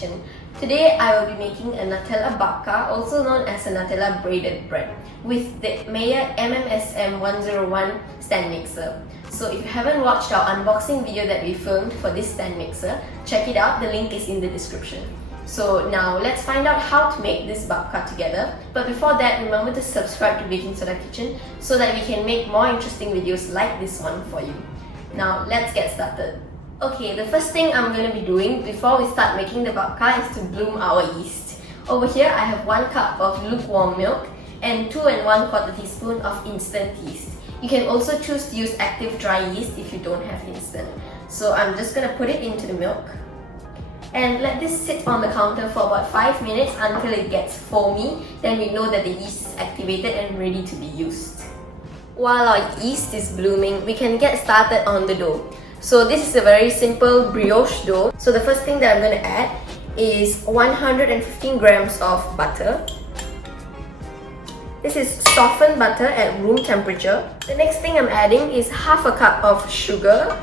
Kitchen. Today I will be making a Nutella Babka, also known as a Nutella Braided bread, with the Mayer MMSM 101 stand mixer. So if you haven't watched our unboxing video that we filmed for this stand mixer, check it out, the link is in the description. So now let's find out how to make this babka together. But before that, remember to subscribe to Baking Soda Kitchen so that we can make more interesting videos like this one for you. Now let's get started. Okay, the first thing I'm going to be doing before we start making the babka is to bloom our yeast. Over here I have 1 cup of lukewarm milk and 2 1/4 teaspoon of instant yeast. You can also choose to use active dry yeast if you don't have instant. So I'm just going to put it into the milk and let this sit on the counter for about 5 minutes until it gets foamy. Then we know that the yeast is activated and ready to be used. While our yeast is blooming, we can get started on the dough. So this is a very simple brioche dough. So the first thing that I'm going to add is 115 grams of butter. This is softened butter at room temperature. The next thing I'm adding is half a cup of sugar.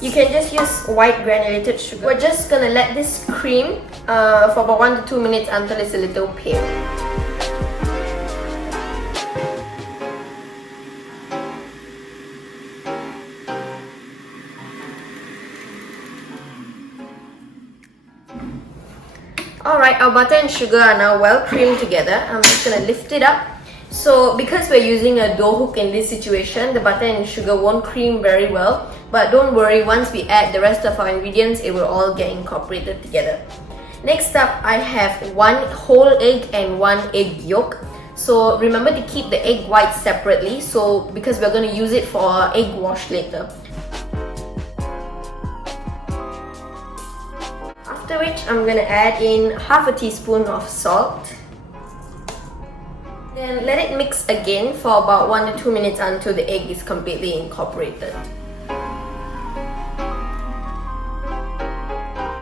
You can just use white granulated sugar. We're just going to let this cream for about 1 to 2 minutes until it's a little pale. Alright, our butter and sugar are now well creamed together. I'm just going to lift it up. So because we're using a dough hook in this situation, the butter and sugar won't cream very well. But don't worry, once we add the rest of our ingredients, it will all get incorporated together. Next up, I have 1 whole egg and 1 egg yolk. So remember to keep the egg whites separately, because we're going to use it for our egg wash later. After which, I'm going to add in half a teaspoon of salt. Then let it mix again for about 1 to 2 minutes until the egg is completely incorporated.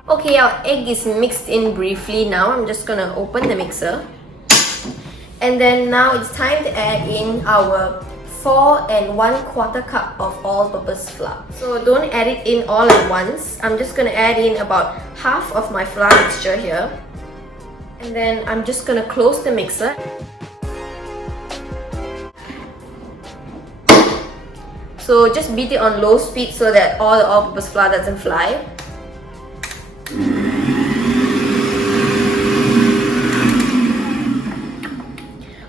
Okay, our egg is mixed in briefly now. I'm just going to open the mixer. And then now it's time to add in our 4 1/4 cup of all-purpose flour. So don't add it in all at once. I'm just going to add in about half of my flour mixture here. And then I'm just going to close the mixer. So just beat it on low speed so that all the all-purpose flour doesn't fly.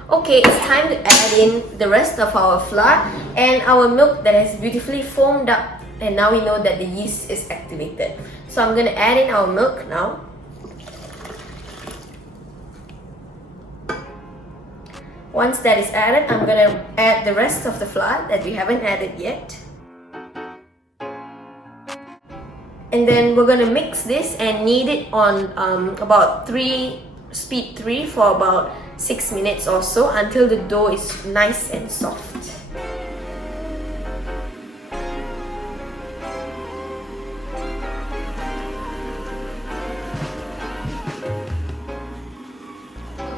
Okay, it's time to add in the rest of our flour and our milk that has beautifully foamed up, and now we know that the yeast is activated. So I'm going to add in our milk now. Once that is added, I'm going to add the rest of the flour that we haven't added yet. And then we're going to mix this and knead it on about speed 3 for about 6 minutes or so until the dough is nice and soft.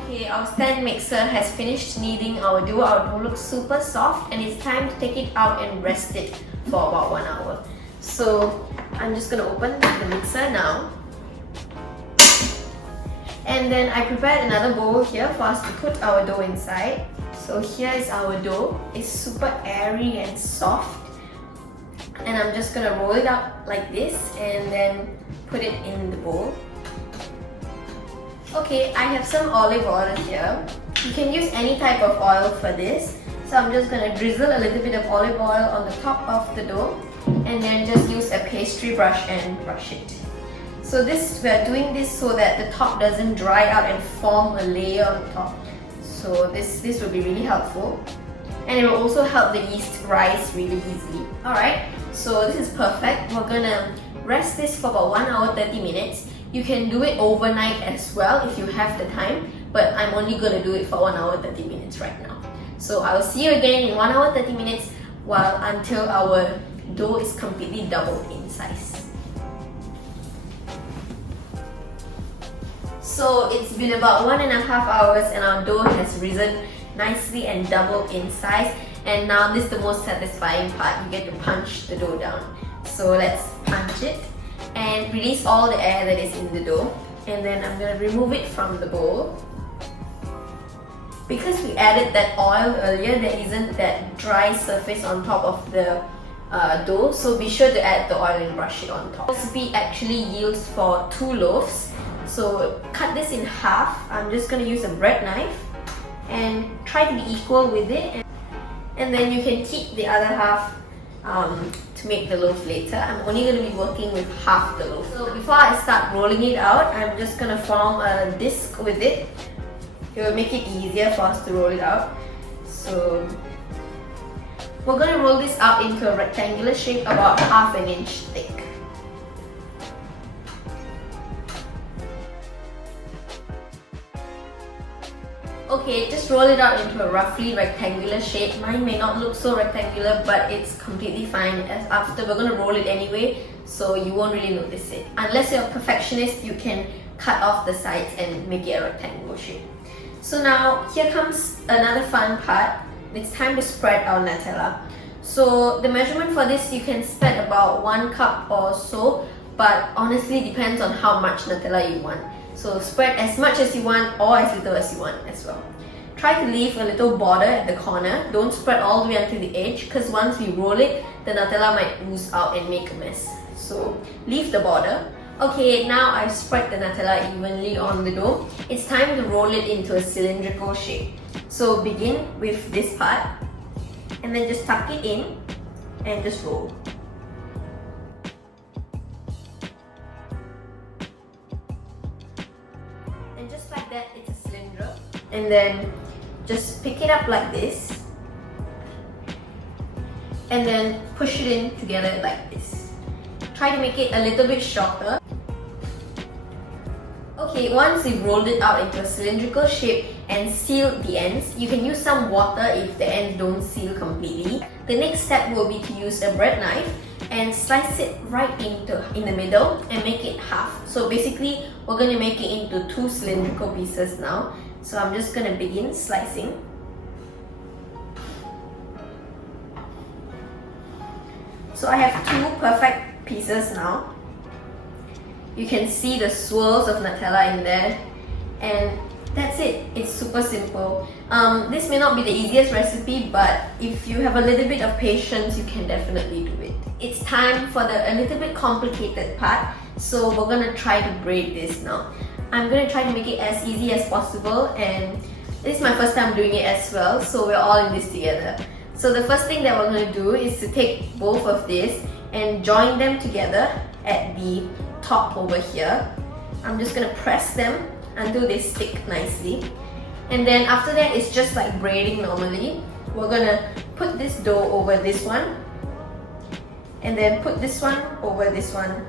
Okay, our stand mixer has finished kneading our dough. Our dough looks super soft and it's time to take it out and rest it for about 1 hour. So I'm just going to open the mixer now. And then I prepared another bowl here for us to put our dough inside. So here is our dough. It's super airy and soft. And I'm just going to roll it up like this and then put it in the bowl. Okay, I have some olive oil here. You can use any type of oil for this. So I'm just going to drizzle a little bit of olive oil on the top of the dough and then just use a pastry brush and brush it. So we're doing this so that the top doesn't dry out and form a layer on top. So this will be really helpful. And it will also help the yeast rise really easily. Alright, so this is perfect. We're gonna rest this for about 1 hour 30 minutes. You can do it overnight as well if you have the time, but I'm only gonna do it for 1 hour 30 minutes right now. So I'll see you again in 1 hour 30 minutes until our dough is completely doubled in size. So it's been about 1.5 hours and our dough has risen nicely and doubled in size. And now this is the most satisfying part. You get to punch the dough down. So let's punch it. and release all the air that is in the dough. And then I'm going to remove it from the bowl. Because we added that oil earlier, there isn't that dry surface on top of the dough, so be sure to add the oil and brush it on top. This recipe actually yields for 2 loaves, so cut this in half. I'm just going to use a bread knife and try to be equal with it, and then you can keep the other half to make the loaf later. I'm only going to be working with half the loaf. So before I start rolling it out, I'm just going to form a disc with it. It will make it easier for us to roll it out. So we're going to roll this out into a rectangular shape about ½ an inch thick. Okay, just roll it out into a roughly rectangular shape. Mine may not look so rectangular, but it's completely fine, as after we're going to roll it anyway, so you won't really notice it. Unless you're a perfectionist, you can cut off the sides and make it a rectangle shape. So now, here comes another fun part. It's time to spread our Nutella. So the measurement for this, you can spread about 1 cup or so, but honestly depends on how much Nutella you want. So spread as much as you want or as little as you want as well. Try to leave a little border at the corner. Don't spread all the way until the edge, because once we roll it, the Nutella might ooze out and make a mess. So leave the border. Okay, now I've spread the Nutella evenly on the dough. It's time to roll it into a cylindrical shape. So begin with this part, and then just tuck it in and just roll. And just like that, it's a cylinder. And then just pick it up like this, and then push it in together like this. Try to make it a little bit shorter. Okay, once you've rolled it out into a cylindrical shape and sealed the ends, you can use some water if the ends don't seal completely. The next step will be to use a bread knife and slice it right in the middle and make it half. So basically, we're going to make it into 2 cylindrical pieces now. So I'm just going to begin slicing. So I have 2 perfect pieces now. You can see the swirls of Nutella in there, and that's it. It's super simple. This may not be the easiest recipe, but if you have a little bit of patience, you can definitely do it. It's time for a little bit complicated part, so we're gonna try to braid this now. I'm gonna try to make it as easy as possible, and this is my first time doing it as well, so we're all in this together. So the first thing that we're gonna do is to take both of these and join them together at the top over here. I'm just gonna press them until they stick nicely, and then after that, it's just like braiding normally. We're gonna put this dough over this one, and then put this one over this one,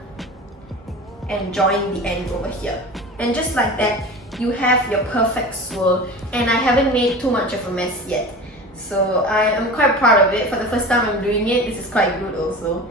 and join the end over here. And just like that, you have your perfect swirl, and I haven't made too much of a mess yet. So I am quite proud of it. For the first time I'm doing it, this is quite good also.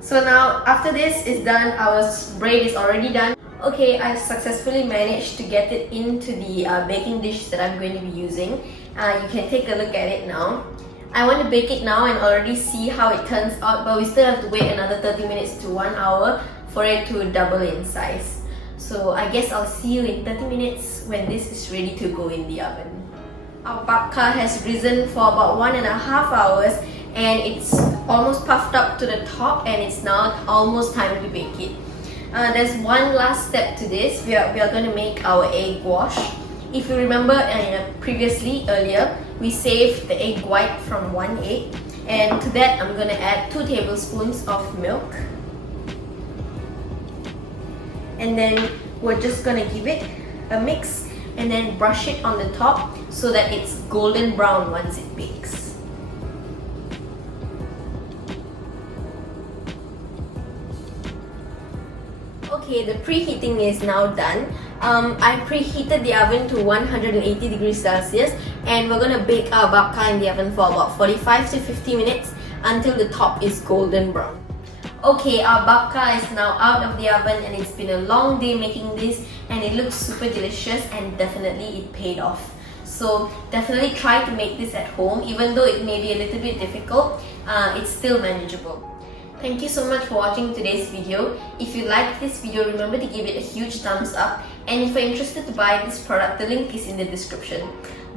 So now, after this is done, our braid is already done. Okay, I've successfully managed to get it into the baking dish that I'm going to be using. You can take a look at it now. I want to bake it now and already see how it turns out, but we still have to wait another 30 minutes to 1 hour for it to double in size. So I guess I'll see you in 30 minutes when this is ready to go in the oven. Our babka has risen for about 1.5 hours, and it's almost puffed up to the top, and it's now almost time to bake it. There's one last step to this. We are going to make our egg wash. If you remember earlier, we saved the egg white from 1 egg, and to that I'm going to add 2 tablespoons of milk, and then we're just going to give it a mix and then brush it on the top so that it's golden brown once it bakes. Okay, the preheating is now done. I preheated the oven to 180 degrees Celsius, and we're gonna bake our babka in the oven for about 45 to 50 minutes until the top is golden brown. Okay, our babka is now out of the oven, and it's been a long day making this, and it looks super delicious, and definitely it paid off. So definitely try to make this at home. Even though it may be a little bit difficult, it's still manageable. Thank you so much for watching today's video. If you liked this video, remember to give it a huge thumbs up. And if you're interested to buy this product, the link is in the description.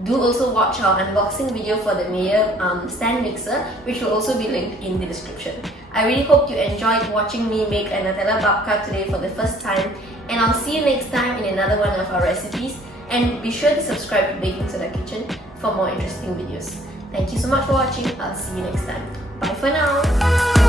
Do also watch our unboxing video for the Mayer stand mixer, which will also be linked in the description. I really hope you enjoyed watching me make a Nutella Babka today for the first time, and I'll see you next time in another one of our recipes. And be sure to subscribe to Baking Soda Kitchen for more interesting videos. Thank you so much for watching. I'll see you next time. Bye for now.